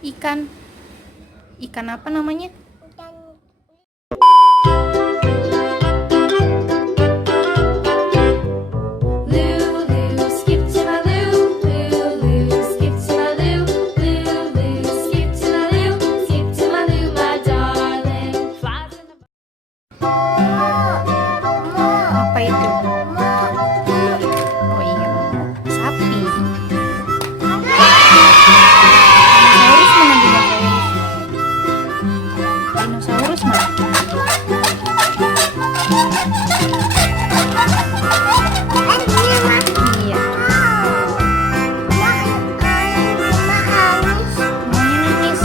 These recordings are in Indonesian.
Ikan apa namanya? Apa itu? Oh iya, sapi. Dinosaurus mana dinosaurus? Dinosaurus mana? Iya. Maunya nangis.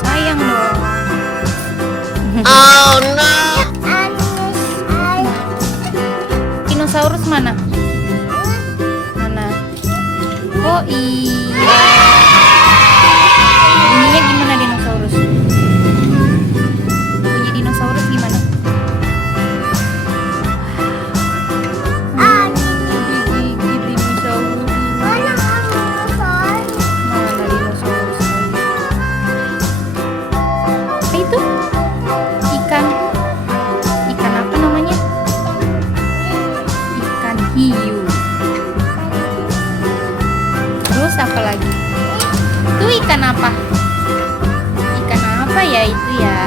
Sayang dong. Oh no. Dinosaurus mana? Mana? Oh iya. Bunyinya gimana dinosaurus? Bunyi dinosaurus gimana? Gigi dinosaurus. Mana dinosaurus? Apa itu? Ikan apa namanya? Ikan hiu. Terus apa lagi? Itu ikan apa? Ikan apa ya itu ya?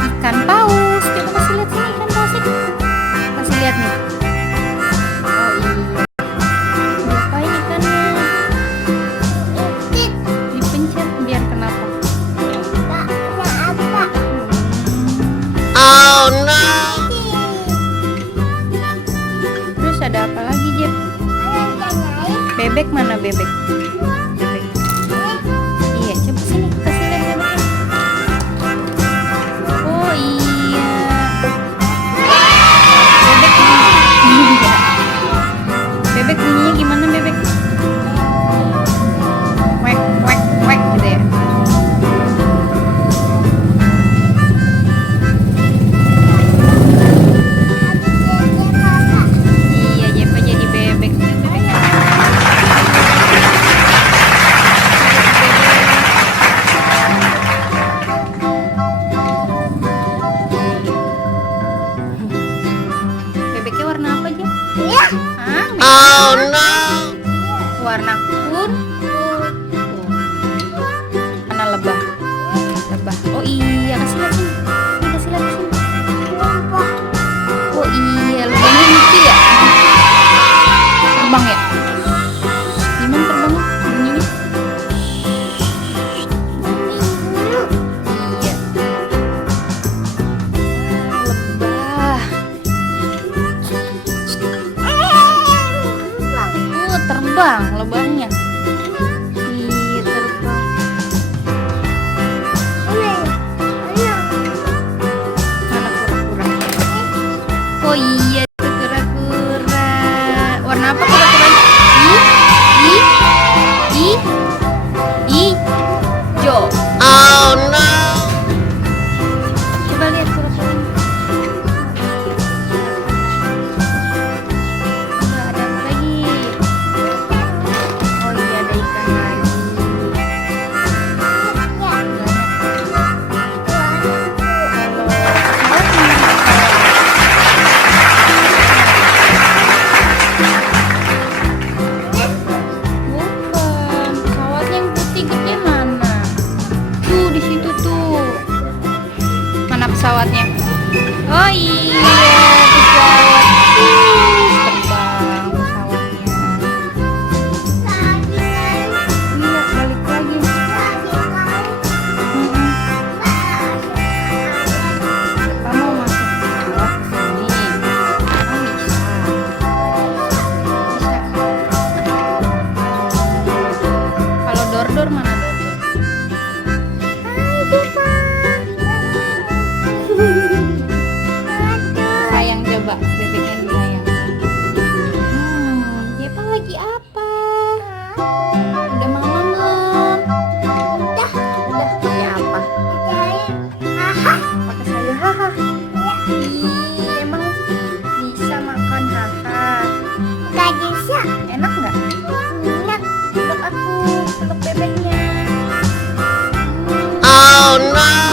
Ikan paus. Coba kasih lihat sini ikan pausnya. Kasih lihat nih. Oh iya. Diapain ikannya? Dipencet biar kenapa? Oh no. Terus ada apa lagi, Jep? Bebek mana bebek? Bebek. Iya, coba sini kasih lihat bebeknya. Oh iya. Bebek gimana? Iya. Bebek bunyinya gimana bebek? Wek wek wek gitu ya. Iya, Jepa jadi bebek. Bebeknya warna apa, Jep? Hah? Oh no. Warna kuning. Mana lebah? Lebah. Oh iya, kasih lihat sini. Ini kasih lihat sini. Oh iya, lebahnya lucu ya. Terbang ya? Gimana terbangnya? Bunyinya? Iya. Lebah. Oh, terbang lebahnya. Iya, terbang. Mana kura-kura? Oh iya, itu kura-kura. Warna apa kura-kuranya? Hijau. Oh no. Coba lihat kura-kuranya. Coba ada apa lagi? Oh iya, ada ikan lagi. Bukan, pesawatnya yang putih gede mana? Tuh di situ tuh. Mana pesawatnya? Oh iya, pesawat. Terbang pesawatnya. Iya, balik lagi. Kita mau masuk pesawat sini. Oh bisa. Bisa. Kalau dor-dor mana dor-dor? Hai, Jepa. Oh no!